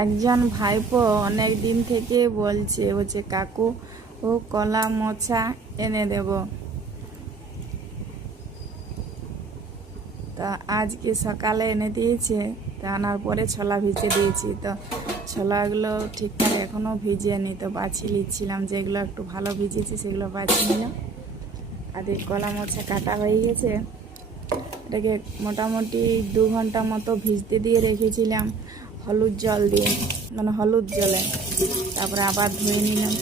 একজন ভাইপো অনেক দিন থেকে বলছে কাকু ও কলা মোচা এনে দেব। তা আজকে সকালে এনে দিয়েছে। তা আনার পরে ছোলা ভিজে দিয়েছি। তো ছোলাগুলো ঠিকঠাক এখনও ভিজেনি, তো বাছি নিচ্ছিলাম। যেগুলো একটু ভালো ভিজেছে সেগুলো বাছি নিলাম। আর এই কলা মোচা কাটা হয়ে গেছে। এটাকে মোটামুটি 2 ঘন্টা মতো ভিজতে দিয়ে রেখেছিলাম হলুদ জল দিয়ে, মানে হলুদ জলে। তারপরে আবার ধুয়ে নিলাম,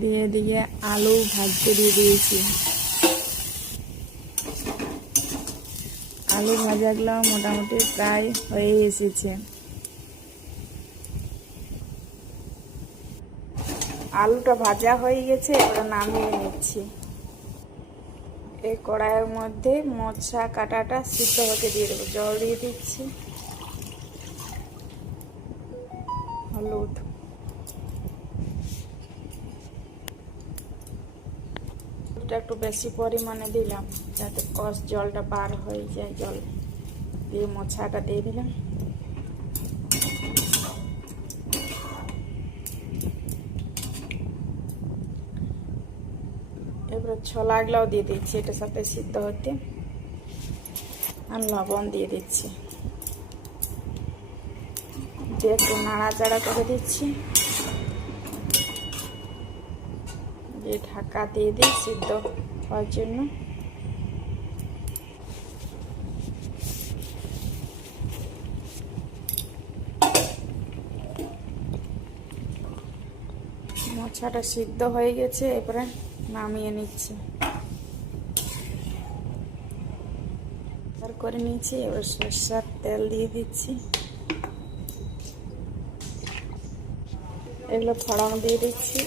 দিয়ে দিয়ে আলু ভাজতে দিয়ে দিয়েছি। আলু ভাজাগুলো মোটামুটি প্রায় হয়ে এসেছে। আলুটা ভাজা হয়ে গেছে, এবার নামিয়ে নিচ্ছি। এই কড়াইয়ের মধ্যে মোচা কাটাটা সিদ্ধ হতে দিয়ে দেবো। জল দিয়ে দিচ্ছি, হলুদ, একটু বেশি পরিমাণে দিলাম যাতে কষ জলটা বার হয়ে যায়। জল দিয়ে মোচাটা দিয়ে দিলাম। এবারে ছোলাগুলোও দিয়ে দিচ্ছি এটার সাথে সিদ্ধ হতে, আর লবণ দিয়ে দিচ্ছি, দিয়ে একটু নাড়াচাড়া করে দিচ্ছি, দিয়ে ঢাকা দিয়ে দিই সিদ্ধ হওয়ার জন্য। মোচাটা সিদ্ধ হয়ে গেছে, এবারে নামিয়ে নিচ্ছি। করে নিয়েছি, এবার সরষের তেল দিয়ে দিচ্ছি। এগুলো ফোড়ন দিয়ে দিচ্ছি।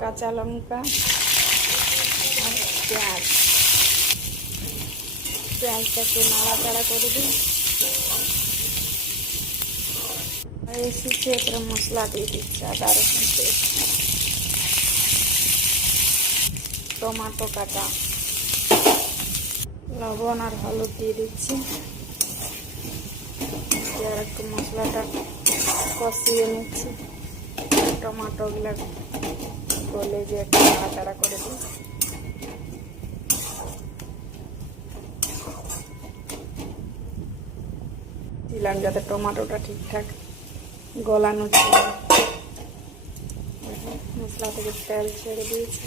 কাঁচা লঙ্কা আর পেঁয়াজ, পেঁয়াজটাকে নাড়াচাড়া করে দিই। এসেছে, এরপরে মশলা দিয়ে দিচ্ছি। আদা রসুন পেস্ট, টমেটো কাটা, লবণ আর হলুদ দিয়ে দিচ্ছি। আর একটু মশলাটা কষিয়ে নিচ্ছি। টমেটোগুলো গলে যে একটু নাড়াচাড়া করে দিই। দিলাম যাতে টমেটোটা ঠিকঠাক গলানো ছিল। মশলা থেকে তেল ছেড়ে দিয়েছি।